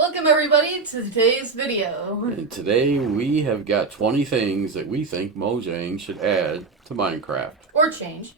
Welcome everybody to today's video. And today we have got 20 things that we think Mojang should add to Minecraft. Or change.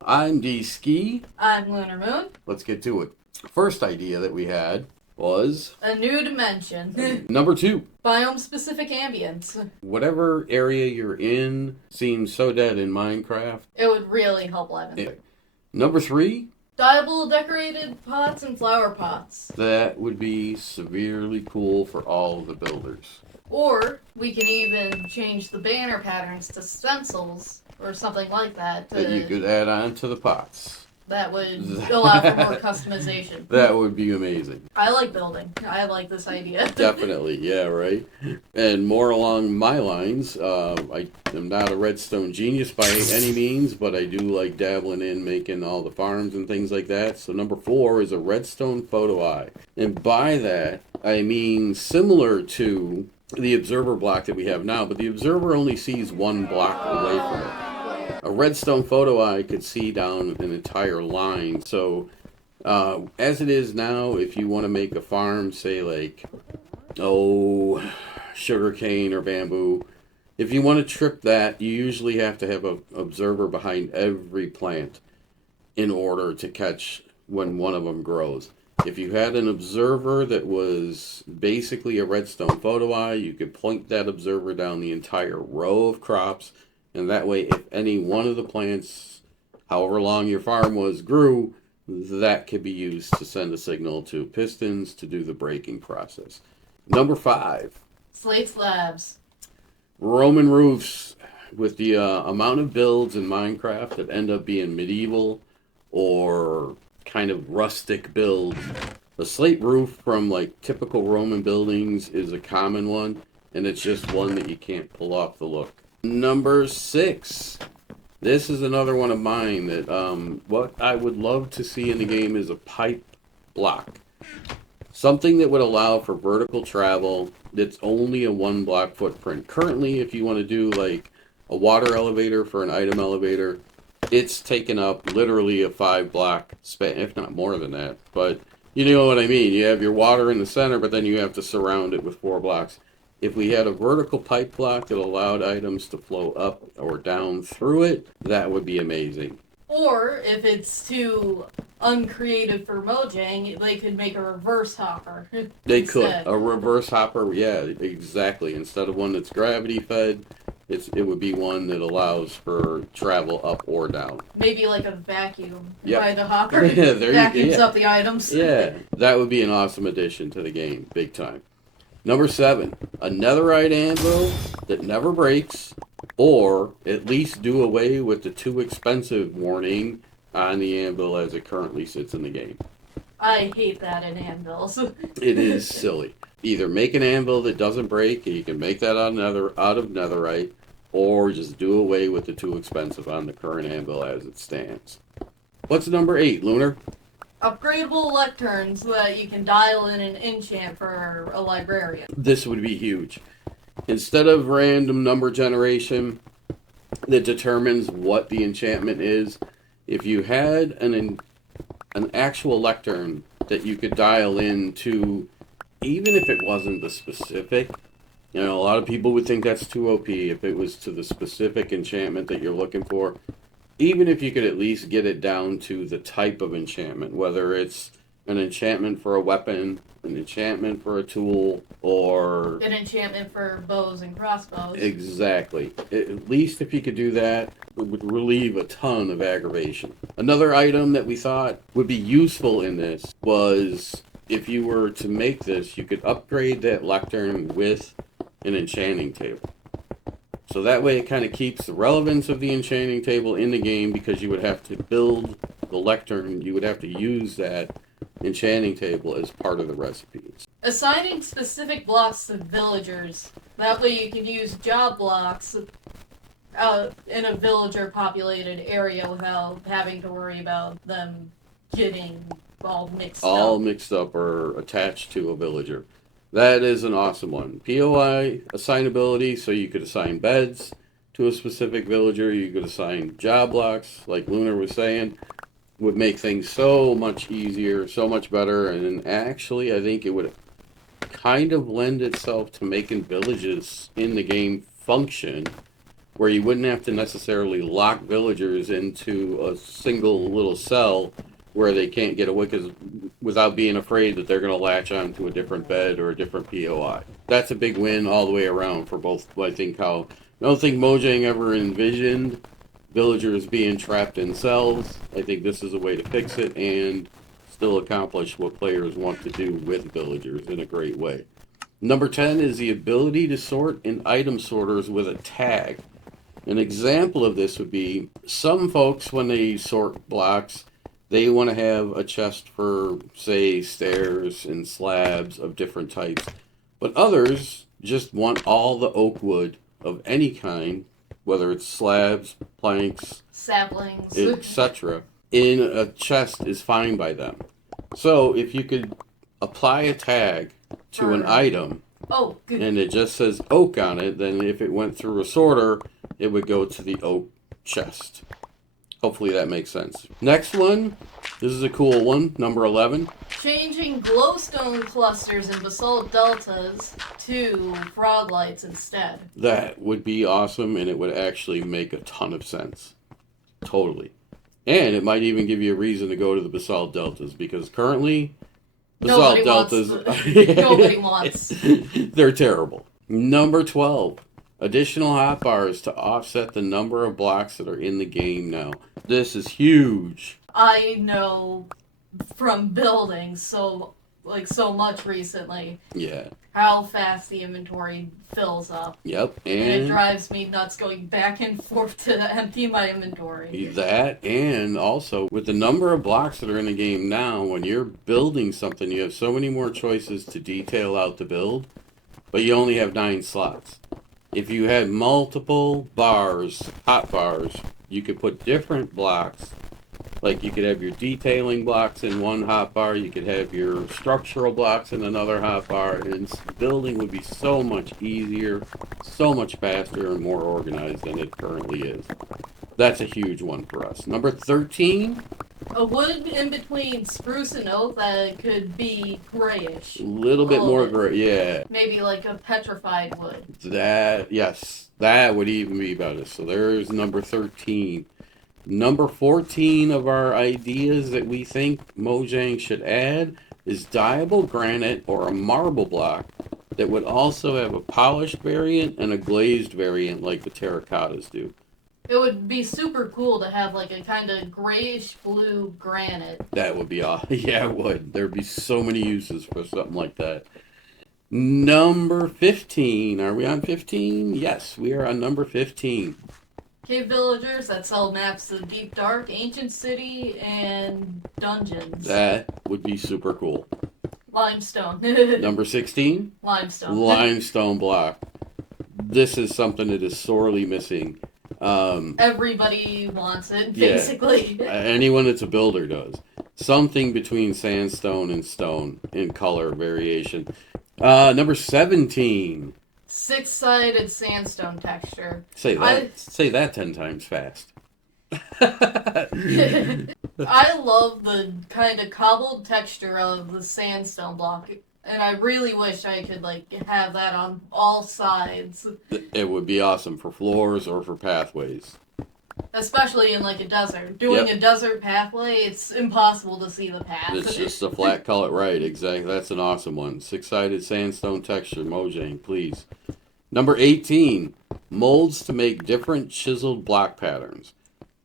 I'm D-Ski. I'm Lunar Moon. Let's get to it. First idea that we had was... a new dimension. Number 2. Biome-specific ambience. Whatever area you're in seems so dead in Minecraft. It would really help liven it. Number 3. Dyeable decorated pots and flower pots. That would be severely cool for all the builders. Or we can even change the banner patterns to stencils or something like that. That you could add on to the pots. That would allow for more customization. That would be amazing. I like building. I like this idea. Definitely, yeah, right? And more along my lines, I am not a redstone genius by any means, but I do like dabbling in making all the farms and things like that. So number 4 is a redstone photo eye. And by that, I mean similar to the observer block that we have now, but the observer only sees one block away from it. A redstone photo eye could see down an entire line. So as it is now, if you want to make a farm, say like, sugarcane or bamboo, if you want to trip that, you usually have to have an observer behind every plant in order to catch when one of them grows. If you had an observer that was basically a redstone photo eye, you could point that observer down the entire row of crops, and that way if any one of the plants, however long your farm was, grew, that could be used to send a signal to pistons to do the breaking process. Number 5. Slate slabs. Roman roofs. With the amount of builds in Minecraft that end up being medieval or kind of rustic builds, a slate roof from like typical Roman buildings is a common one, and it's just one that you can't pull off the look. Number 6. This is another one of mine that what I would love to see in the game is a pipe block. Something that would allow for vertical travel that's only a 1 block footprint. Currently, if you want to do like a water elevator for an item elevator, it's taken up literally a 5 block span, if not more than that. But you know what I mean. You have your water in the center, but then you have to surround it with 4 blocks. If we had a vertical pipe block that allowed items to flow up or down through it, that would be amazing. Or if it's too uncreative for Mojang, they could make a reverse hopper. They could. A reverse hopper, yeah, exactly. Instead of one that's gravity fed, it would be one that allows for travel up or down. Maybe like a vacuum Yep. by the hopper. Yeah, there vacuums you go. up the items. Yeah, that would be an awesome addition to the game, big time. Number 7, a netherite anvil that never breaks, or at least do away with the too expensive warning on the anvil as it currently sits in the game. I hate that in anvils. It is silly. Either make an anvil that doesn't break, and you can make that out of netherite, or just do away with the too expensive on the current anvil as it stands. What's number 8, Lunar? Upgradable lecterns so that you can dial in an enchant for a librarian. This would be huge. Instead of random number generation that determines what the enchantment is, if you had an actual lectern that you could dial in to, even if it wasn't the specific, a lot of people would think that's too OP if it was to the specific enchantment that you're looking for. Even if you could at least get it down to the type of enchantment, whether it's an enchantment for a weapon, an enchantment for a tool, or... an enchantment for bows and crossbows. Exactly. At least if you could do that, it would relieve a ton of aggravation. Another item that we thought would be useful in this was, if you were to make this, you could upgrade that lectern with an enchanting table. So that way it kind of keeps the relevance of the enchanting table in the game, because you would have to build the lectern, you would have to use that enchanting table as part of the recipes. Assigning specific blocks to villagers. That way you can use job blocks in a villager populated area without having to worry about them getting all mixed up. All mixed up or attached to a villager. That is an awesome one. POI assignability, so you could assign beds to a specific villager. You could assign job blocks, like Lunar was saying. Would make things so much easier, so much better, and actually I think it would kind of lend itself to making villages in the game function, where you wouldn't have to necessarily lock villagers into a single little cell where they can't get away without being afraid that they're going to latch on to a different bed or a different POI. That's a big win all the way around for both. I don't think Mojang ever envisioned villagers being trapped in cells. I think this is a way to fix it and still accomplish what players want to do with villagers in a great way. Number 10 is the ability to sort in item sorters with a tag. An example of this would be some folks, when they sort blocks, they want to have a chest for, say, stairs and slabs of different types. But others just want all the oak wood of any kind, whether it's slabs, planks, saplings, etc., in a chest is fine by them. So if you could apply a tag to an item, and it just says oak on it, then if it went through a sorter, it would go to the oak chest. Hopefully that makes sense. Next one, this is a cool one, number 11. Changing glowstone clusters in basalt deltas to frog lights instead. That would be awesome, and it would actually make a ton of sense. Totally. And it might even give you a reason to go to the basalt deltas, because currently, basalt deltas... Nobody wants. They're terrible. Number 12. Additional hotbars to offset the number of blocks that are in the game now. This is huge. I know from building so much recently. Yeah. How fast the inventory fills up. Yep. And it drives me nuts going back and forth to empty my inventory. That, and also with the number of blocks that are in the game now, when you're building something, you have so many more choices to detail out the build, but you only have 9 slots. If you had multiple bars, hot bars, you could put different blocks. Like you could have your detailing blocks in one hotbar, you could have your structural blocks in another hotbar, and building would be so much easier, so much faster, and more organized than it currently is. That's a huge one for us. Number 13. A wood in between spruce and oak that could be grayish. A little bit more gray, yeah. Maybe like a petrified wood. Yes, that would even be better. So there's number 13. Number 14 of our ideas that we think Mojang should add is dyeable granite or a marble block that would also have a polished variant and a glazed variant like the terracottas do. It would be super cool to have like a kind of grayish blue granite. That would be awesome. Yeah, it would. There'd be so many uses for something like that. Number 15. Are we on 15? Yes, we are on number 15. Cave villagers that sell maps to Deep Dark, Ancient City, and dungeons. That would be super cool. Limestone. Number 16? Limestone. Limestone block. This is something that is sorely missing. Everybody wants it, basically. Yeah, anyone that's a builder does. Something between sandstone and stone in color variation. Number 17. 6-sided sandstone texture. Say that 10 times fast. I love the kind of cobbled texture of the sandstone block, and I really wish I could have that on all sides. It would be awesome for floors or for pathways. Especially in a desert. Doing a desert pathway, it's impossible to see the path. It's just a flat color, right? Exactly. That's an awesome one. 6-sided sandstone texture, Mojang, please. Number 18, molds to make different chiseled block patterns.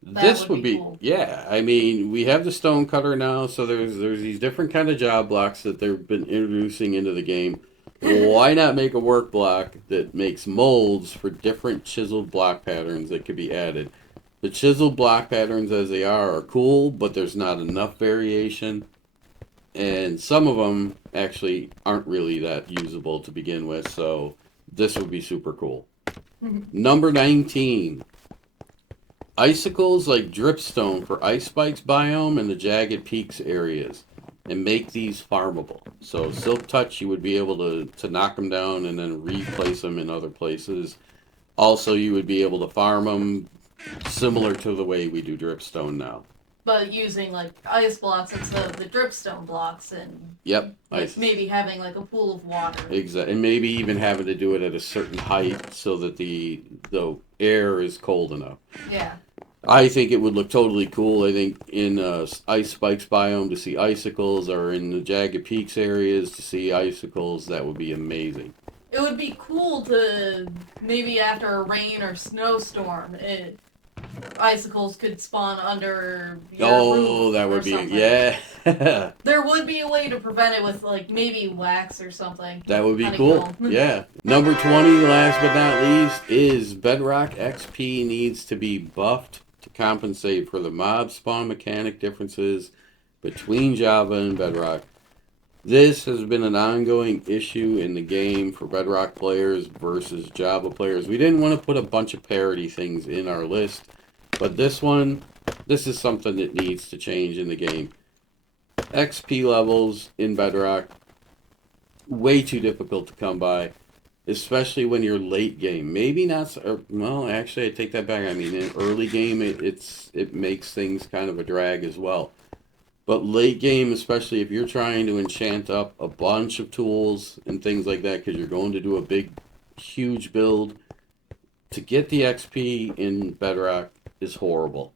This would be cool. Yeah. I mean, we have the stone cutter now, so there's these different kind of job blocks that they've been introducing into the game. Why not make a work block that makes molds for different chiseled block patterns that could be added? The chiseled block patterns as they are cool, but there's not enough variation. And some of them actually aren't really that usable to begin with, so this would be super cool. Number 19. Icicles like dripstone for Ice Spikes biome and the Jagged Peaks areas. And make these farmable. So Silk Touch, you would be able to knock them down and then replace them in other places. Also, you would be able to farm them similar to the way we do dripstone now. but using like ice blocks instead of the dripstone blocks, and Yep. like maybe having like a pool of water. Exactly, and maybe even having to do it at a certain height so that the air is cold enough. Yeah. I think it would look totally cool. I think in Ice Spikes biome to see icicles, or in the Jagged Peaks areas to see icicles, that would be amazing. It would be cool to maybe after a rain or snowstorm, icicles could spawn under your roof That would or be something. yeah. There would be a way to prevent it with like maybe wax or something. That would be Honeycomb. cool. Yeah. Number 20, last but not least, is Bedrock XP needs to be buffed to compensate for the mob spawn mechanic differences between Java and Bedrock. This has been an ongoing issue in the game for Bedrock players versus Java players. We didn't want to put a bunch of parity things in our list, but this is something that needs to change in the game. XP levels in Bedrock, way too difficult to come by, especially when you're late game. Maybe not. Well, actually, I take that back. I mean, in early game, it makes things kind of a drag as well. But late game, especially if you're trying to enchant up a bunch of tools and things like that, because you're going to do a big, huge build, to get the XP in Bedrock is horrible.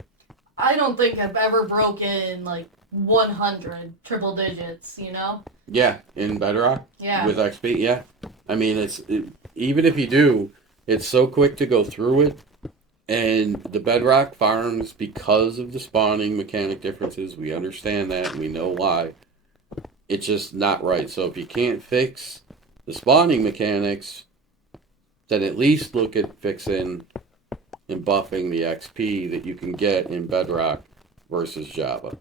I don't think I've ever broken like 100 triple digits, you know? Yeah, in Bedrock? Yeah. With XP, yeah. I mean, even if you do, it's so quick to go through it. And the Bedrock farms, because of the spawning mechanic differences, we understand that, and we know why. It's just not right. So if you can't fix the spawning mechanics, then at least look at fixing and buffing the XP that you can get in Bedrock versus Java.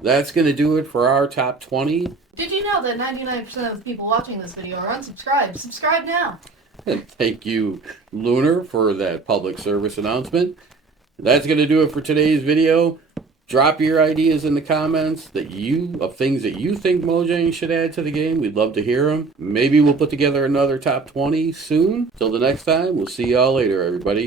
That's going to do it for our top 20. Did you know that 99% of the people watching this video are unsubscribed? Subscribe now! And thank you, Lunar, for that public service announcement. That's going to do it for today's video. Drop your ideas in the comments of things that you think Mojang should add to the game. We'd love to hear them. Maybe we'll put together another top 20 soon. Till the next time, we'll see y'all later, everybody.